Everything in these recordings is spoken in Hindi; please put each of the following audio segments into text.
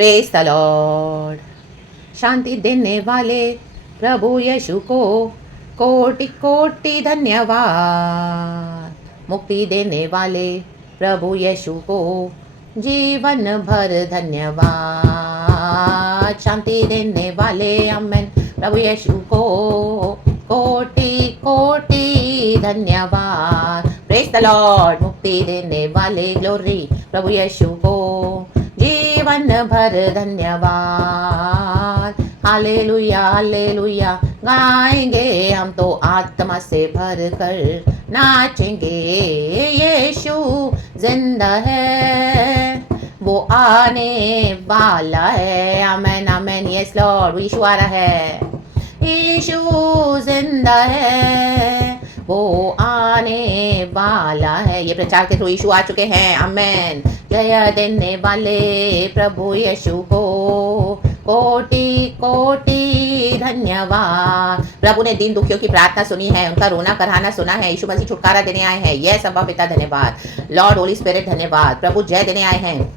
Praise the Lord. शांति देने वाले प्रभु यीशु को कोटि कोटि धन्यवाद। मुक्ति देने वाले प्रभु यीशु को जीवन भर धन्यवाद। शांति देने वाले आमेन प्रभु यीशु को कोटि कोटि धन्यवाद। Praise the Lord. मुक्ति देने वाले ग्लोरी प्रभु यीशु को जीवन भर धन्यवाद। हालेलुया हालेलुया गाएंगे हम तो आत्मा से भर कर नाचेंगे। यीशु जिंदा है वो आने वाला है। आमेन आमेन। Yes Lord. यीशु आ रहा है। यीशु जिंदा है वो आने वाला है। ये प्रचार के थ्रू यीशु आ चुके हैं। आमेन। जय देने वाले प्रभु यीशु को कोटि कोटि धन्यवाद। प्रभु ने दीन दुखियों की प्रार्थना सुनी है, उनका रोना कराना सुना है। यीशु मसीह छुटकारा देने आए हैं। यह सब पिता धन्यवाद। लॉर्ड होली स्पिरिट धन्यवाद। प्रभु जय देने आए हैं।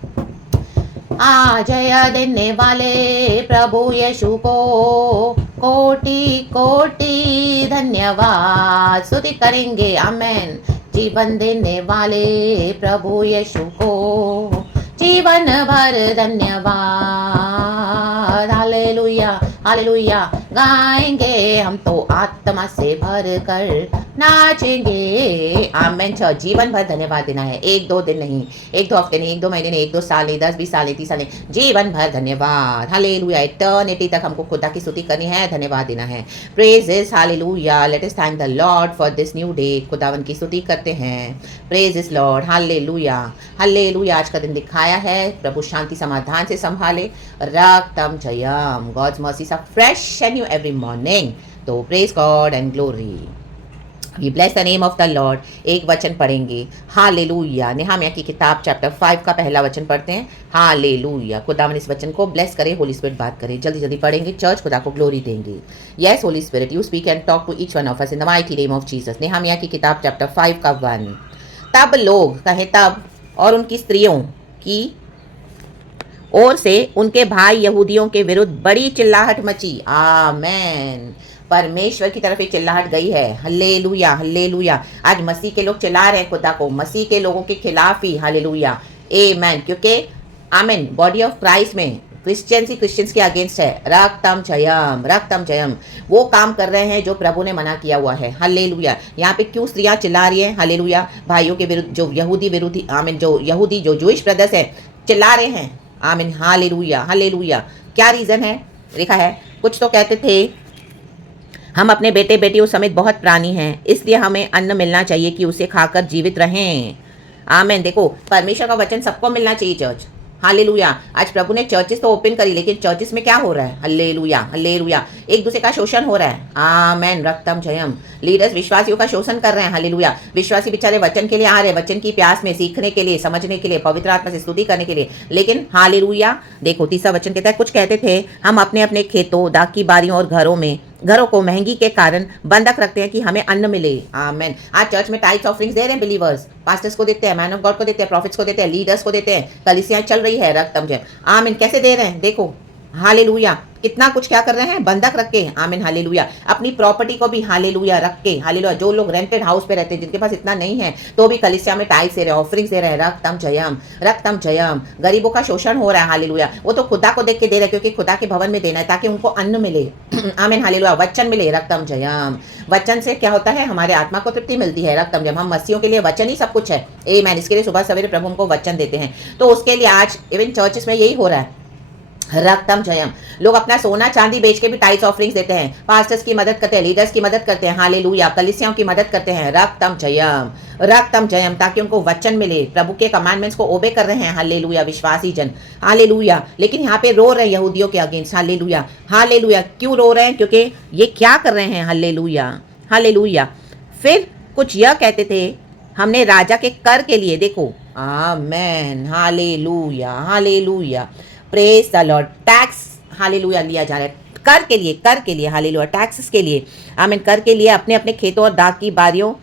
जय देने वाले प्रभु यीशु को कोटि कोटि धन्यवाद। स्तुति करेंगे। आमेन। जीवन देने वाले प्रभु यीशु को जीवन भर धन्यवाद। हालेलुया हालेलुया गाएंगे हम तो आत्मा से भर कर नाचेंगे। आमेन। जीवन भर धन्यवाद देना है। एक दो दिन नहीं, एक दो हफ्ते नहीं, एक दो महीने नहीं, एक दो साल नहीं, 10 20 साल नहीं, 30 साल नहीं, जीवन भर धन्यवाद। हालेलुया। इटर्निटी तक हमको खुदा की स्तुति करनी है, धन्यवाद देना है। Praises hallelujah. Let us thank the Lord for this new day. खुदावन की स्तुति करते हैं। Praises Lord. Hallelujah hallelujah. आज का दिन दिखाया है, प्रभु शांति समाधान से संभाले। रक्तम जयम। God's mercies are fresh and new every morning. तो praise God and glory. We bless the name of the Lord। एक वचन पढ़ेंगे। हालेलुया। नेहमिया की किताब चैप्टर 5 का पहला वचन पढ़ते हैं। हालेलुया। खुदावन इस वचन को ब्लेस करे। होली स्पिरिट बात करे। जल्दी जल्दी पढ़ेंगे। चर्च खुदा को ग्लोरी देंगे। Yes Holy Spirit you speak and talk to each one of us in the mighty name of Jesus. Nehemiah की किताब चैप्टर 5 का 1। तब लोग कहे तब और उनकी स्त्रियों की ओर से उनके भाई यहूदियों के विरुद्ध बड़ी चिल्लाहट मची। आमेन। परमेश्वर की तरफ एक चिल्लाहट गई है। Hallelujah hallelujah. आज मसीह के लोग चिल्ला रहे हैं खुदा को, मसीह के लोगों के खिलाफ ही। Hallelujah amen. क्योंकि आमेन बॉडी ऑफ क्राइस्ट में क्रिश्चियंस ही क्रिश्चियंस के अगेंस्ट है। रक्तम जयम रक्तम जयम। वो काम कर रहे हैं जो प्रभु ने मना किया हुआ है। हालेलुया। यहाँ पे क्यों स्त्रियां चिल्ला रही हैं? हालेलुया। भाइयों के विरुद्ध जो यहूदी विरोधी आमीन जो यहूदी जो जूइश ब्रदर्स है चिल्ला रहे हैं। आमीन। Hallelujah hallelujah. क्या रीज़न है? लिखा है कुछ तो कहते थे हम अपने बेटे बेटियों समेत बहुत प्राणी हैं, इसलिए हमें अन्न मिलना चाहिए कि उसे खाकर जीवित रहें। आमेन। देखो परमेश्वर का वचन सबको मिलना चाहिए। Church hallelujah. आज प्रभु ने चर्चेस तो ओपन करी, लेकिन चर्चेस में क्या हो रहा है? Hallelujah hallelujah. एक दूसरे का शोषण हो रहा है। आमेन। रक्तम जयम। लीडर्स विश्वासियों का शोषण कर रहे हैं। हालेलुया। विश्वासी बेचारे वचन के लिए आ रहे हैं, वचन की प्यास में सीखने के लिए, समझने के लिए, पवित्र आत्मा से स्तुति करने के लिए। लेकिन हालेलुया देखो तीसरा वचन कहता है कुछ कहते थे हम अपने अपने खेतों दाख की बारियों और घरों को महंगी के कारण बंधक रखते हैं कि हमें अन्न मिले। आमेन। आज चर्च में टाइप्स ऑफरिंग्स दे रहे हैं बिलीवर्स, पास्टर्स को देते हैं, मैन ऑफ गॉड को देते हैं, प्रॉफिट्स को देते हैं, लीडर्स को देते हैं। कलीसियां चल रही है। रक्तम जय। आमीन। कैसे दे रहे हैं? देखो हालेलुया। कितना कुछ क्या कर रहे हैं? बंधक रख के। आमीन। हालेलुया। अपनी प्रॉपर्टी को भी हालेलुया रख के। हालेलुया। जो लोग रेंटेड हाउस पे रहते हैं, जिनके पास इतना नहीं है, तो भी कलीसिया में टाइप्स दे रहे हैं, ऑफरिंग्स दे रहे हैं। रक्तम जयम रक्तम जयम। गरीबों का शोषण हो रहा है। हालेलुया। वो तो खुदा को देख के दे रहे हैं, क्योंकि खुदा के भवन में देना है ताकि उनको अन्न मिले। आमीन। हालेलुया। वचन मिले। रक्तम जयम। वचन से क्या होता है? हमारे आत्मा को तृप्ति मिलती है। रक्तम जयम। हम मसीहों के लिए वचन ही सब कुछ है। आमीन। इसके लिए सुबह सवेरे प्रभु हमको वचन देते हैं, तो उसके लिए आज इवन चर्चेस में यही हो रहा है। रक्तम जयम। लोग अपना सोना चांदी बेच के भी टाइप्स ऑफरिंग्स देते हैं, पास्टर्स की मदद करते हैं, लीडर्स की मदद करते हैं। हालेलुया। कलीसियाओं की मदद करते हैं। रक्तम जयम रक्तम जयम। ताकि उनको वचन मिले। प्रभु के कमांडमेंट्स को ओबे कर रहे हैं। हालेलुया। विश्वासी जन। हालेलुया। लेकिन यहाँ पे रो रहे हैं यहूदियों के अगेंस्ट। Hallelujah hallelujah. क्यों रो रहे हैं? क्योंकि ये क्या कर रहे हैं? Hallelujah hallelujah. फिर कुछ यह कहते थे हमने राजा के कर के लिए। देखो amen. Hallelujah hallelujah. Praise the Lord. Tax hallelujah लिया जा रहा है कर के लिए। हालेलुया। टैक्सेस के लिए। आमीन। कर के लिए अपने अपने खेतों और दाख की बारियों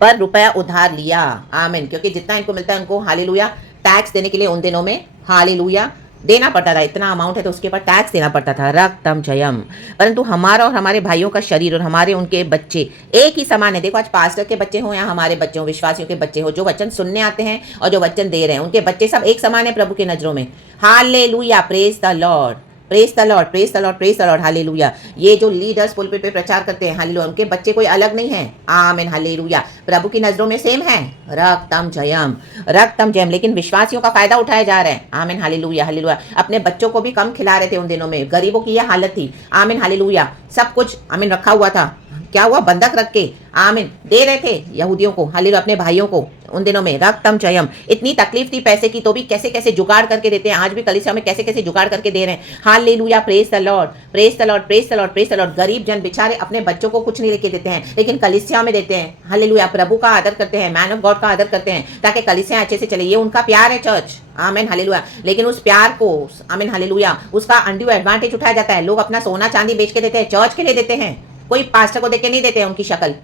पर रुपया उधार लिया। आमीन। क्योंकि जितना इनको मिलता है उनको हालेलुया टैक्स देने के लिए उन दिनों में हालेलुया देना पड़ता था, इतना अमाउंट है तो उसके ऊपर टैक्स देना पड़ता था, रक्तम जयम। परंतु हमारा और हमारे भाइयों का शरीर और हमारे उनके बच्चे एक ही समान है। देखो आज पास्टर के बच्चे हों या हमारे बच्चे हों, विश्वासियों के बच्चे हों, जो वचन सुनने आते हैं और जो वचन दे रहे हैं, उनके बच्चे सब एक समान है प्रभु की नजरों में। Hallelujah, praise the Lord, praise the Lord, praise the Lord, praise the Lord, hallelujah. ये जो लीडर्स पुलपिट पे प्रचार करते हैं, हालेलुया, उनके बच्चे कोई अलग नहीं है, आमीन, हालेलुया, प्रभु की नजरों में सेम है, रक्तम जयम, रक्तम जयम। लेकिन विश्वासियों का फायदा उठाया जा रहा है, आमीन, हालेलुया, हालेलुया। अपने बच्चों को भी कम खिला रहे थे उन दिनों में, गरीबों की यह हालत थी, आमीन, हालेलुया। सब कुछ आमीन रखा हुआ था, क्या हुआ, बंधक रख के आमीन दे रहे थे यहूदियों को, हालेलुया, अपने भाइयों को उन दिनों में, रक्तम जयम। इतनी तकलीफ थी पैसे की तो भी कैसे कैसे जुगाड़ करके देते हैं, आज भी कलीसिया में कैसे कैसे जुगाड़ करके दे रहे हैं, hallelujah, praise the Lord, praise the Lord, praise the Lord, praise the Lord. गरीब जन बेचारे अपने बच्चों को कुछ नहीं लेके देते हैं, लेकिन कलीसिया में देते हैं, हालेलुया, प्रभु का आदर करते हैं, मैन ऑफ गॉड का आदर करते हैं, ताकि कलीसिया अच्छे से चले। ये उनका प्यार है चर्च, आमीन, हालेलुया। लेकिन उस प्यार को, आमीन, हालेलुया, उसका अनड्यू एडवांटेज उठाया जाता है। लोग अपना सोना चांदी बेच के देते हैं, चर्च के लिए देते हैं, कोई पास्टर को देख के नहीं देते हैं उनकी शक्ल,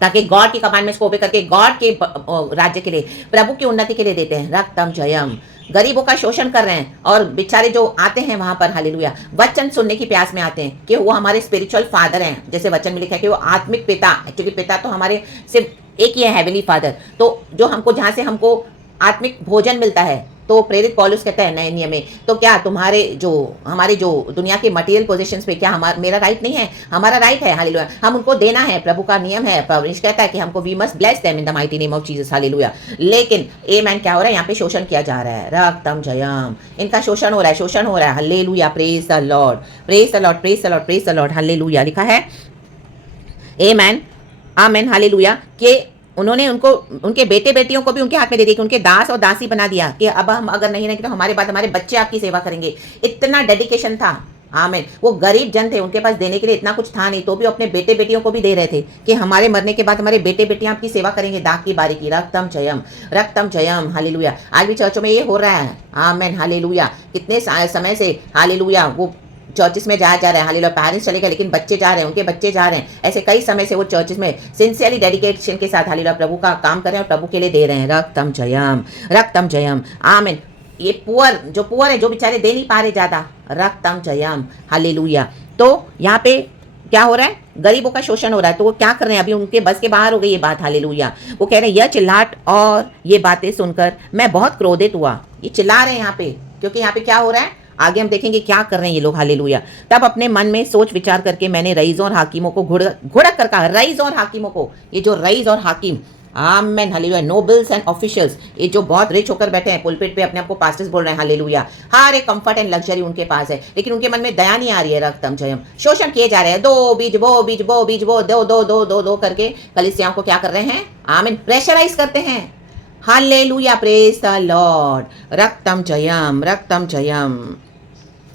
ताकि गॉड की कमांडमेंट्स को ओबे करके गॉड के राज्य के लिए, प्रभु की उन्नति के लिए देते हैं, रक्तम जयम। गरीबों का शोषण कर रहे हैं और बेचारे जो आते हैं वहां पर, हालेलुया, वचन सुनने की प्यास में आते हैं कि वो हमारे स्पिरिचुअल फादर हैं, जैसे वचन में लिखा है कि वो आत्मिक पिता, एक्चुअली पिता तो हमारे सिर्फ एक ही है, हेवनली फादर, तो जो हमको, जहां से हमको आत्मिक भोजन मिलता है। तो प्रेरित पौलुस कहता है नए नियम में, तो क्या तुम्हारे जो, हमारे जो दुनिया के मटेरियल पोजीशंस पे क्या हमारा, मेरा राइट नहीं है? हमारा राइट है, हालेलुया, हम उनको देना है, प्रभु का नियम है, परमेश्वर कहता है कि हमको we must bless them in the mighty name of Jesus, hallelujah. लेकिन आमेन, क्या हो रहा है यहाँ पे, शोषण किया जा रहा है, रक्तम जयम, इनका शोषण हो रहा है, शोषण हो रहा है, hallelujah, praise the Lord, praise the Lord, praise the Lord, praise the Lord, hallelujah. लिखा है आमेन, आमेन, हालेलुया, कि उन्होंने उनको, उनके बेटे बेटियों को भी उनके हाथ में दे दिया, कि उनके दास और दासी बना दिया, कि अब हम अगर नहीं रहेंगे तो हमारे बाद हमारे बच्चे आपकी सेवा करेंगे। इतना डेडिकेशन था, आमीन। वो गरीब जन थे, उनके पास देने के लिए इतना कुछ था नहीं, तो भी अपने बेटे बेटियों को भी दे रहे थे कि हमारे मरने के बाद हमारे बेटे बेटियां आपकी सेवा करेंगे, दाग की बारी की, रक्तम जयम, रक्तम जयम, हालेलुया। आज भी चर्चों में ये हो रहा है, आमीन, हालेलुया। कितने समय से, हालेलुया, वो चर्चिस में जाया जा रहा है, हालेलुया, पेरेंट्स चले गए लेकिन बच्चे जा रहे हैं, उनके बच्चे जा रहे हैं, ऐसे कई समय से वो चर्चिस में सिंसियरली डेडिकेशन के साथ, हालेलुया, प्रभु का काम कर रहे हैं और प्रभु के लिए दे रहे हैं, रक्तम जयम, रक्तम जयम, आमीन। ये पुअर है, जो बेचारे दे नहीं पा रहे ज्यादा, रक्तम जयम, हालेलुया। तो यहाँ पे क्या हो रहा है, गरीबों का शोषण हो रहा है, तो वो क्या कर रहे हैं, अभी उनके बस के बाहर हो गई ये बात, हालेलुया। वो कह रहे हैं, यह चिल्लाहट और ये बातें सुनकर मैं बहुत क्रोधित हुआ। ये चिल्ला रहे हैं यहाँ पे, क्योंकि यहाँ पे क्या हो रहा है, आगे हम देखेंगे क्या कर रहे हैं ये लोग, हालेलुया। तब अपने मन में सोच विचार करके मैंने रईस और हाकिमों को घुड़क कर कहा, रईस और हाकिमों को, ये जो रईस और हाकिम, आमेन, हालेलुया, नोबल्स एंड ऑफिशियल्स, ये जो बहुत रिच होकर बैठे हैं पुलपिट पे, अपने आप को पास्टर्स बोल रहे हैं, हालेलुया, हर एक कंफर्ट एंड लग्जरी उनके पास है, लेकिन उनके मन में दया नहीं आ रही है, रक्तम जयम। शोषण किए जा रहे हैं, दो बीज वो बीज वो बीज वो, दो दो दो दो दो करके कलीसियाओं को क्या कर रहे हैं, आमीन, प्रेशराइज करते हैं, हालेलुया, प्रेज द लॉर्ड, रक्तम जयम, रक्तम जयम।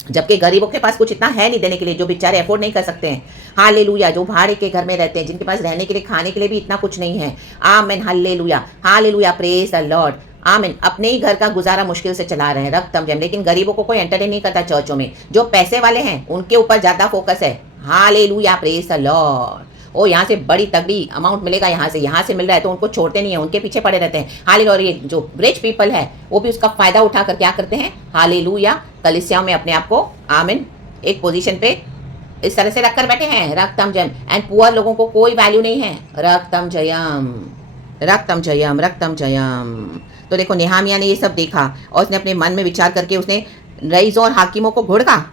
जबकि गरीबों के पास कुछ इतना है नहीं देने के लिए, जो बेचारे अफोर्ड नहीं कर सकते हैं, हालेलुया, जो भाड़े के घर में रहते हैं, जिनके पास रहने के लिए, खाने के लिए भी इतना कुछ नहीं है, आमीन, hallelujah, hallelujah, praise the Lord, आमीन। अपने ही घर का गुजारा मुश्किल से चला रहे हैं, रक्तम जयम। लेकिन गरीबों को कोई एंटरटेन नहीं करता चर्चों में, जो पैसे वाले हैं उनके ऊपर ज्यादा फोकस है, हालेलुया, प्रेज द लॉर्ड। ओ यहाँ से बड़ी तगड़ी अमाउंट मिलेगा, यहाँ से मिल रहा है, तो उनको छोड़ते नहीं है, उनके पीछे पड़े रहते हैं, हालेलुया। और ये जो रिच पीपल है वो भी उसका फायदा उठाकर क्या करते हैं, हालेलुया, कलीसियाओं में अपने आप को, आमीन, एक पोजीशन पे इस तरह से रखकर बैठे हैं, रक्तम जयम। एंड पुअर लोगों को कोई वैल्यू नहीं है, रक्तम जयम, रक्तम जयम, रक्तम जयम। तो देखो नेहामिया ने ये सब देखा और उसने अपने मन में विचार करके उसने रईसों और हाकिमों को घुड़का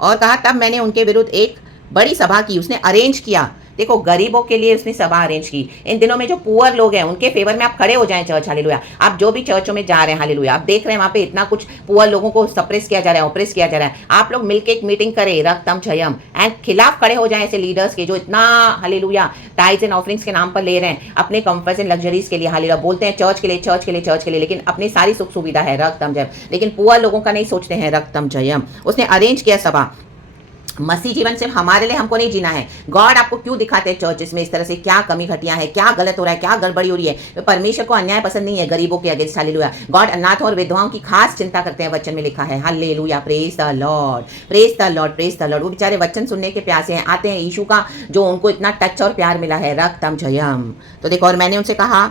और कहा, तब मैंने उनके विरुद्ध एक बड़ी सभा की, उसने अरेंज किया। देखो गरीबों के लिए उसने सभा अरेंज की। इन दिनों में जो पुअर लोग हैं उनके फेवर में आप खड़े हो जाएं चर्च, हालेलुया। आप जो भी चर्चों में जा रहे हैं, हालेलुया, आप देख रहे हैं वहाँ पे इतना कुछ पुअर लोगों को सप्रेस किया जा रहा है, ऑप्रेस किया जा रहा है। आप लोग मिलकर एक मीटिंग करें, रक्तम जयम, एंड खिलाफ खड़े हो जाएं ऐसे लीडर्स के जो इतना, हालेलुया, टाइज एंड ऑफरिंग्स के नाम पर ले रहे हैं अपने कंफर्ट्स एंड लग्जरीज के लिए, हालेलुया, बोलते हैं चर्च के लिए, चर्च के लिए, चर्च के लिए, लेकिन अपनी सारी सुख सुविधा है, रक्तम जयम, लेकिन पुअर लोगों का नहीं सोचते हैं, रक्तम जयम। उसने अरेंज किया सभा। मसीह जीवन सिर्फ हमारे लिए हमको नहीं जीना है। गॉड आपको क्यों दिखाते हैं चर्चेस में इस तरह से, क्या कमी घटियां है, क्या गलत हो रहा है, क्या गड़बड़ी हो रही है। परमेश्वर को अन्याय पसंद नहीं है गरीबों के अगेंस्ट, हालेलुया। गॉड अनाथों और विधवाओं की खास चिंता करते हैं, वचन में लिखा है, hallelujah, praise the Lord, praise the Lord, praise the Lord. वो बेचारे वचन सुनने के प्यासे हैं, आते हैं यीशु का जो उनको इतना टच और प्यार मिला है, रक्तम जयम। तो देखो, और मैंने उनसे कहा,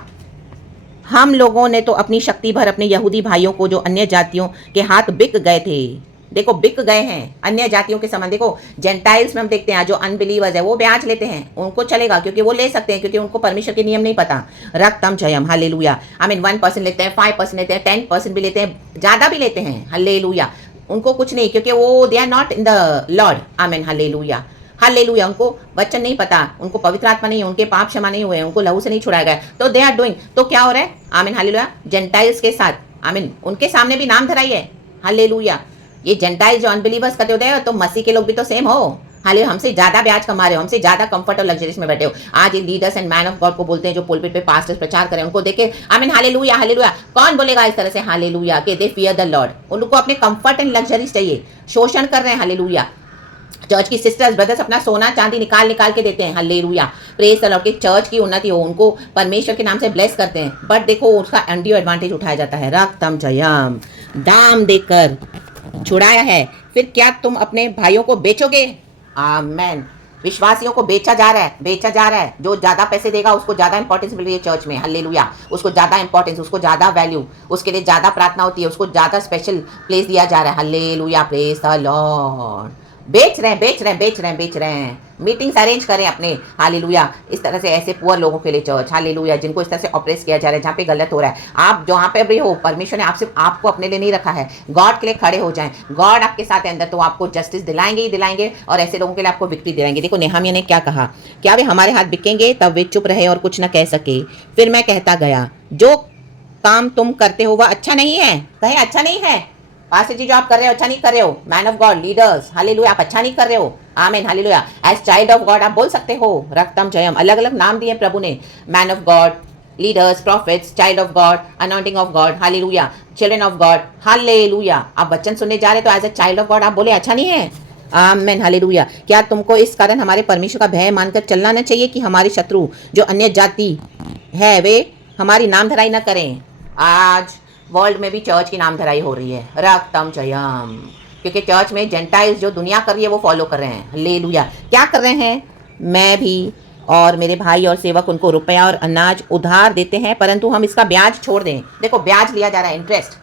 हम लोगों ने तो अपनी शक्ति भर अपने यहूदी भाइयों को जो अन्य जातियों के हाथ बिक गए थे, देखो बिक गए हैं अन्य जातियों के संबंध। देखो जेंटाइल्स में हम देखते हैं जो अनबिलीवर्स है वो ब्याज लेते हैं, उनको चलेगा क्योंकि वो ले सकते हैं, क्योंकि उनको परमेश्वर के नियम नहीं पता। रक्तम जयम हालेलुया। आई मीन 1% लेते हैं, 5% लेते हैं, 10% भी लेते हैं, ज़्यादा भी लेते हैं, हालेलुया। उनको कुछ नहीं, क्योंकि वो they are not in the Lord. Amen hallelujah hallelujah. उनको वचन नहीं पता, उनको पवित्र आत्मा नहीं है, उनके पाप क्षमा नहीं हुए, उनको लहू से नहीं छुड़ाया गया, तो दे आर डूइंग। तो क्या हो रहा है? आमीन हालेलुया। जेंटाइल्स के साथ, आमीन, उनके सामने भी नाम धराई है, हालेलुया। ये जेंटाइल जो अनबिलीवर्स करते होते हैं, तो मसीह के लोग भी तो सेम हो, हाले हमसे ज्यादा ब्याज कमा रहे हो, हमसे ज्यादा कंफर्ट और लग्जरीज में बैठे हो। आज ये leaders and man of God को बोलते हैं जो पुलपिट पे पास्टर्स प्रचार करें, उनको देखे आमीन हालेलुया हालेलुया। कौन बोलेगा इस तरह से हालेलुया के दे फियर द लॉर्ड? उनको अपने कंफर्ट एंड लग्जरीज चाहिए, शोषण कर रहे हैं, हालेलुया। चर्च की सिस्टर्स ब्रदर्स अपना सोना चांदी निकाल निकाल के देते हैं, हालेलुया। Praise the Lord. कि चर्च की उन्नति हो, उनको परमेश्वर के नाम से ब्लेस करते हैं, बट देखो उसका अनड्यू एडवांटेज उठाया जाता है। रक्तम जयम, दाम देकर छुड़ाया है, फिर क्या तुम अपने भाइयों को बेचोगे? आमेन। विश्वासियों को बेचा जा रहा है, बेचा जा रहा है। जो ज्यादा पैसे देगा उसको ज्यादा इंपॉर्टेंस मिल रही है चर्च में, हालेलुया। उसको ज्यादा इंपॉर्टेंस, उसको ज्यादा वैल्यू, उसके लिए ज्यादा प्रार्थना होती है, उसको ज्यादा स्पेशल प्लेस दिया जा रहा है, हालेलुया। Praise the Lord. बेच रहे हैं, बेच रहे हैं, बेच रहे हैं, बेच रहे हैं। मीटिंग्स अरेंज करें अपने, हालेलुया। इस तरह से ऐसे पुअर लोगों के लिए चर्च, हालेलुया, जिनको इस तरह से ऑपरेस किया जा रहा है, जहाँ पे गलत हो रहा है। आप जहाँ पे भी हो, परमेश्वर ने आपसे आपको अपने लिए नहीं रखा है, गॉड के लिए खड़े हो जाएं। गॉड आपके साथ है अंदर, तो आपको जस्टिस दिलाएंगे ही दिलाएंगे, और ऐसे लोगों के लिए आपको विक्ट्री दिलाएंगे। देखो नेहमिया ने क्या कहा, क्या वे हमारे हाथ बिकेंगे? तब वे चुप रहे और कुछ न कह सके। फिर मैं कहता गया, जो काम तुम करते हो वह अच्छा नहीं है। कहे अच्छा नहीं है, पास्टर जी जो आप कर रहे हो अच्छा नहीं कर रहे हो। Man of God, leaders, hallelujah, आप अच्छा नहीं कर रहे हो, amen hallelujah. As child of God आप बोल सकते हो रक्तम जयम। अलग अलग नाम दिए प्रभु ने, man of God, leaders, prophets, child of God, anointing of God, hallelujah, children of God, hallelujah. आप वचन सुनने जा रहे तो as a child of God आप बोले अच्छा नहीं है, आमीन हालेलुया। क्या तुमको इस कारण हमारे परमेश्वर का भय मानकर चलना न चाहिए कि हमारे शत्रु जो अन्य जाति है वे हमारी नाम धराई न करें? आज वर्ल्ड में भी चर्च की नाम धराई हो रही है, रक्तम जयम, क्योंकि चर्च में जेंटाइल्स जो दुनिया कर रही है वो फॉलो कर रहे हैं, हालेलुया। क्या कर रहे हैं? मैं भी और मेरे भाई और सेवक उनको रुपया और अनाज उधार देते हैं, परंतु हम इसका ब्याज छोड़ दें। देखो ब्याज लिया जा रहा है, इंटरेस्ट,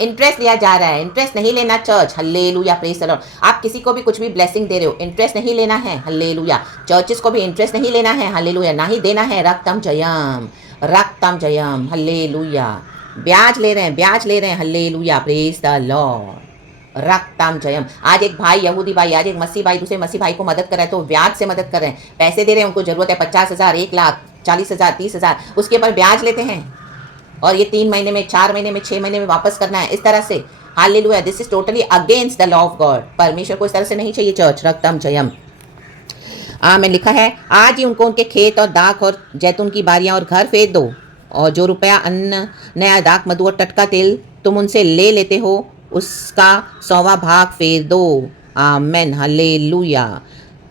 इंटरेस्ट लिया जा रहा है। इंटरेस्ट नहीं लेना church, hallelujah, praise the Lord. आप किसी को भी कुछ भी ब्लेसिंग दे रहे हो, इंटरेस्ट नहीं लेना है, हालेलुया। चर्चेस को भी इंटरेस्ट नहीं लेना है, हालेलुया, ना ही देना है। रक्तम जयम, रक्तम जयम, हालेलुया। ब्याज ले रहे हैं, ब्याज ले रहे हैं, हालेलुया, प्रेज द लॉर्ड। रक्तम जयम। आज एक भाई, यहूदी भाई, आज एक मसीह भाई दूसरे मसीह भाई को मदद कर रहा है, तो ब्याज से मदद कर रहे हैं, पैसे दे रहे हैं, उनको जरूरत है 50,000, 1,00,000, 40,000, 30,000, उसके ऊपर ब्याज लेते हैं, और ये 3 महीने में, 4 महीने में, 6 महीने में वापस करना है, इस तरह से, hallelujah. This is totally against the law of God. परमेश्वर को इस तरह से नहीं चाहिए चर्च, रक्तम जयम। में लिखा है, आज ही उनको उनके खेत और दाख और जैतून की बारियां और घर फेर दो, और जो रुपया, अन्न, नया दाख, मधु और टटका तेल तुम उनसे ले लेते हो उसका 100वां भाग फेर दो। Amen hallelujah.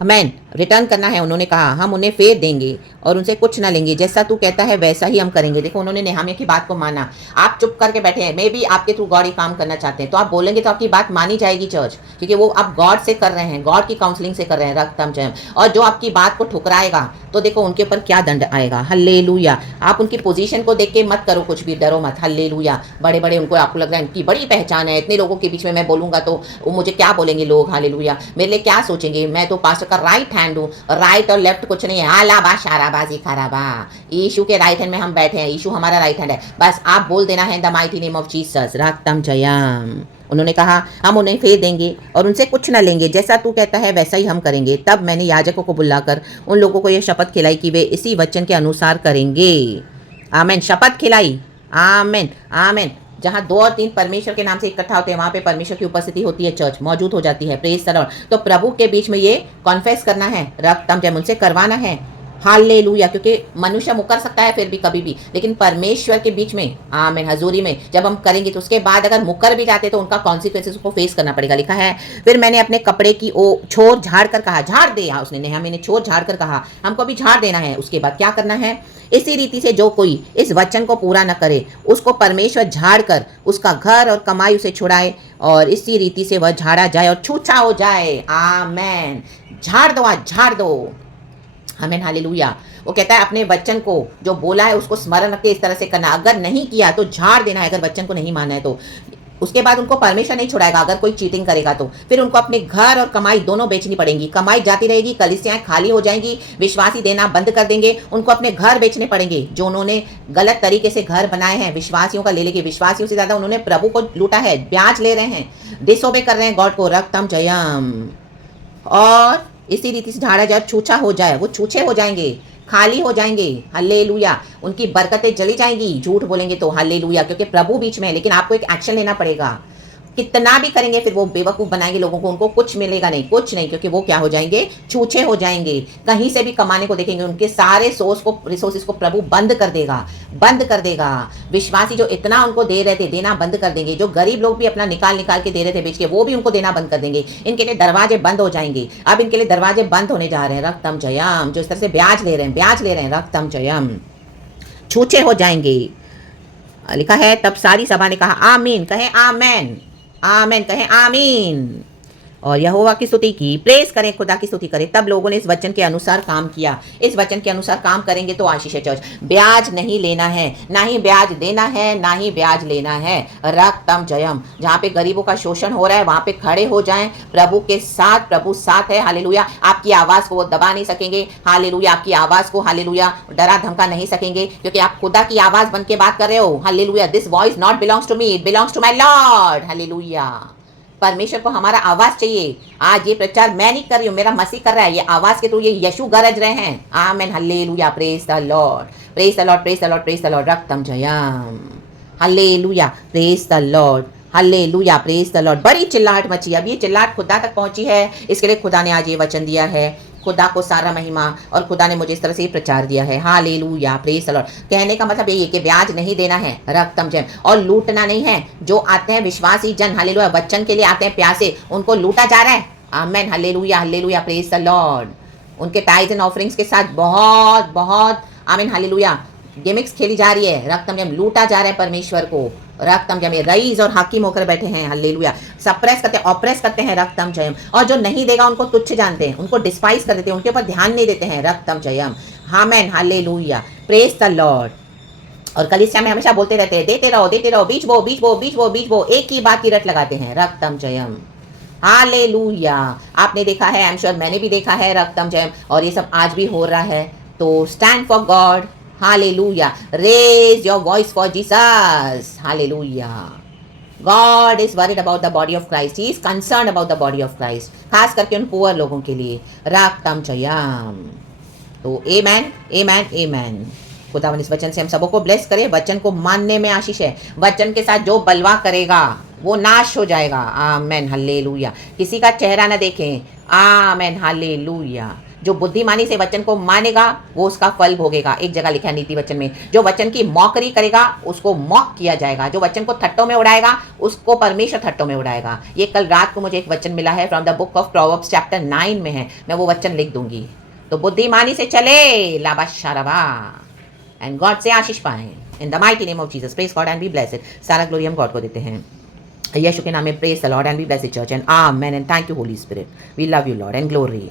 आमेन। रिटर्न करना है, उन्होंने कहा, हम उन्हें फेर देंगे और उनसे कुछ ना लेंगे, जैसा तू कहता है वैसा ही हम करेंगे। देखो उन्होंने नेहमिया की बात को माना। आप चुप करके बैठे हैं, मे बी आपके थ्रू गॉड ही काम करना चाहते हैं, तो आप बोलेंगे तो आपकी बात मानी जाएगी चर्च, क्योंकि वो आप गॉड से कर रहे हैं, गॉड की काउंसलिंग से कर रहे हैं, रक्तम जयम। और जो आपकी बात को ठुकराएगा तो देखो उनके ऊपर क्या दंड आएगा, हालेलुया। आप उनकी पोजीशन को देख के मत करो कुछ भी, डरो मत, हालेलुया। बड़े बड़े उनको, आपको लग रहा है इनकी बड़ी पहचान है, इतने लोगों के बीच में मैं बोलूंगा तो वो मुझे क्या बोलेंगे लोग, हालेलुया, मेरे लिए क्या सोचेंगे, मैं तो पास्टर का राइट हैंड हूँ, राइट और लेफ्ट कुछ नहीं है, आलाबा शाराबाजी खराबा। यीशु के राइट हैंड में हम बैठे हैं, यीशु हमारा राइट हैंड है, बस आप बोल देना है the mighty name of Jesus, रक्तम जयम। उन्होंने कहा, हम उन्हें फेर देंगे और उनसे कुछ न लेंगे, जैसा तू कहता है वैसा ही हम करेंगे। तब मैंने याजकों को बुलाकर उन लोगों को यह शपथ खिलाई कि वे इसी वचन के अनुसार करेंगे। आमेन। शपथ खिलाई, आमेन, आमेन। जहाँ 2 और 3 परमेश्वर के नाम से इकट्ठा होते हैं, वहाँ पे परमेश्वर की उपस्थिति होती है, चर्च मौजूद हो जाती है, प्रेज द लॉर्ड। तो प्रभु के बीच में ये कॉन्फेस करना है, रक्तम जयम, उनसे करवाना है, हालेलुया। क्योंकि मनुष्य मुकर सकता है फिर भी कभी भी, लेकिन परमेश्वर के बीच में, आमीन, हजूरी में जब हम करेंगे तो उसके बाद अगर मुकर भी जाते तो उनका कॉन्सिक्वेंसेस को फेस करना पड़ेगा। लिखा है, फिर मैंने अपने कपड़े की छोर झाड़ कर कहा, झाड़ दे, उसने नेहमिया ने छोर झाड़ कर कहा, हमको भी झाड़ देना है। उसके बाद क्या करना है, इसी रीति से जो कोई इस वचन को पूरा न करे उसको परमेश्वर झाड़ कर उसका घर और कमाई उसे छुड़ाए, और इसी रीति से वह झाड़ा जाए और छूछा हो जाए। आमेन। झाड़ दो, आज झाड़ दो, आमीन हालेलुया। वो कहता है अपने वचन को जो बोला है उसको स्मरण रख के इस तरह से करना, अगर नहीं किया तो झाड़ देना है, अगर वचन को नहीं माना है तो। उसके बाद उनको परमेश्वर नहीं छुड़ाएगा अगर कोई चीटिंग करेगा तो। फिर उनको अपने घर और कमाई दोनों बेचनी पड़ेंगी, कमाई जाती रहेगी, कलीसियाएं खाली हो जाएंगी, विश्वासी देना बंद कर देंगे, उनको अपने घर बेचने पड़ेंगे जो उन्होंने गलत तरीके से घर बनाए हैं विश्वासियों का ले लेके। विश्वासियों से ज्यादा उन्होंने प्रभु को लूटा है, ब्याज ले रहे हैं, डिसोबे कर रहे हैं गॉड को। रक्तम जयम। और इसी रीति से झाड़ा जाए, छूछा हो जाए, वो छूछे हो जाएंगे, खाली हो जाएंगे। हल्लेलुया। उनकी बरकतें चली जाएंगी, झूठ बोलेंगे तो। हल्लेलुया। क्योंकि प्रभु बीच में है, लेकिन आपको एक एक्शन लेना पड़ेगा। कितना भी करेंगे फिर वो बेवकूफ़ बनाएंगे लोगों को, उनको कुछ मिलेगा नहीं, कुछ नहीं, क्योंकि वो क्या हो जाएंगे, छूछे हो जाएंगे। कहीं से भी कमाने को देखेंगे, उनके सारे रिसोर्सेस को प्रभु बंद कर देगा, बंद कर देगा। विश्वासी जो इतना उनको दे रहे थे देना बंद कर देंगे, जो गरीब लोग भी अपना निकाल निकाल के दे रहे थे बेच के, वो भी उनको देना बंद कर देंगे। इनके लिए दरवाजे बंद हो जाएंगे, अब इनके लिए दरवाजे बंद होने जा रहे हैं। रक्तम जयम। जो इस तरह से ब्याज ले रहे हैं, ब्याज ले रहे हैं, रक्तम जयम, छूछे हो जाएंगे। लिखा है तब सारी सभा ने कहा आमीन। कहें आमेन, आमेन, कहें आमीन। और यहोवा की स्तुति की, प्रेस करें, खुदा की स्तुति करें। तब लोगों ने इस वचन के अनुसार काम किया। इस वचन के अनुसार काम करेंगे तो आशीष है चर्च। ब्याज नहीं लेना है, ना ही ब्याज देना है, ना ही ब्याज लेना है। रक्तम जयम। जहाँ पे गरीबों का शोषण हो रहा है वहाँ पे खड़े हो जाएं प्रभु के साथ। प्रभु साथ है। हालेलुया। आपकी आवाज़ को वो दबा नहीं सकेंगे। हालेलुया। आपकी आवाज़ को हालेलुया डरा धमका नहीं सकेंगे, क्योंकि आप खुदा की आवाज़ बन के बात कर रहे हो। Hallelujah. This voice not belongs to me, it belongs to my Lord. Hallelujah. परमेश्वर को हमारा आवाज चाहिए। आज ये प्रचार मैं नहीं कर रही हूँ, मेरा मसीह कर रहा है। ये आवाज के थ्रू ये यीशु गरज रहे हैं। Amen hallelujah. Praise the Lord, praise the Lord, praise the Lord, praise the Lord. रक्तम जयम। Hallelujah. Praise the Lord, hallelujah, praise the Lord. बड़ी चिल्लाहट मची। अब ये चिल्लाहट खुदा तक पहुंची है, इसके लिए खुदा ने आज ये वचन दिया है। खुदा को सारा महिमा, और खुदा ने मुझे इस तरह से प्रचार दिया है। हालेलुया। Praise the Lord. कहने का मतलब यही है कि ब्याज नहीं देना है, रक्तम जयम, और लूटना नहीं है। जो आते हैं विश्वासी जन, हालेलुया, वचन के लिए आते हैं प्यासे, उनको लूटा जा रहा है। आमेन hallelujah, hallelujah, praise the Lord. उनके टाइज एंड ऑफरिंग्स के साथ बहुत बहुत आमीन हालेलुया गिमिक्स खेली जा रही है। रक्तम जयम, लूटा जा रहा है परमेश्वर को। रक्तम जयम। रईस और हाकिम होकर बैठे हैं। हालेलुया। सप्रेस करते हैं, ऑप्रेस करते हैं। रक्तम जयम। और जो नहीं देगा उनको तुच्छ जानते हैं, उनको डिस्पाइस कर देते हैं, उनके ऊपर ध्यान नहीं देते हैं। रक्तम जयम। Amen hallelujah. Praise the Lord. और कलीसिया में हमेशा बोलते रहते हैं देते रहो, देते रहो, बीच बो, बीच बो, बीच बो, बीच बो, एक ही बात की रट लगाते हैं। रक्तम जयम। हालेलुया। आपने देखा है, आई एम श्योर मैंने भी देखा है, रक्तम जयम, और ये सब आज भी हो रहा है। तो stand for God. Hallelujah. Raise your voice for Jesus. Hallelujah. God is worried about the body of Christ. He is concerned about the body of Christ. खास करके उन पुअर लोगों के लिए। राक्तम जयम। तो amen, amen, amen. खुदावन इस वचन से हम सबों को ब्लेस करे। वचन को मानने में आशीष है। वचन के साथ जो बलवा करेगा वो नाश हो जाएगा। Amen hallelujah. किसी का चेहरा न देखें। Amen hallelujah. जो बुद्धिमानी से वचन को मानेगा वो उसका फल भोगेगा। एक जगह लिखा है नीति वचन में, जो वचन की मौकरी करेगा उसको मौक किया जाएगा। जो वचन को थट्टों में उड़ाएगा उसको परमेश्वर थट्टों में उड़ाएगा। ये कल रात को मुझे एक वचन मिला है, from the book of proverbs chapter 9 में है। मैं वो वचन लिख दूंगी। तो बुद्धिमानी से चले, लाबा शारबा, एंड गॉड से आशीष पाएं। In the mighty name of Jesus, praise God and be blessed. सारा ग्लोरी हम गॉड को देते हैं। यीशु के नाम में praise the Lord and be blessed church, and amen, and thank you Holy Spirit. We love you Lord and glory.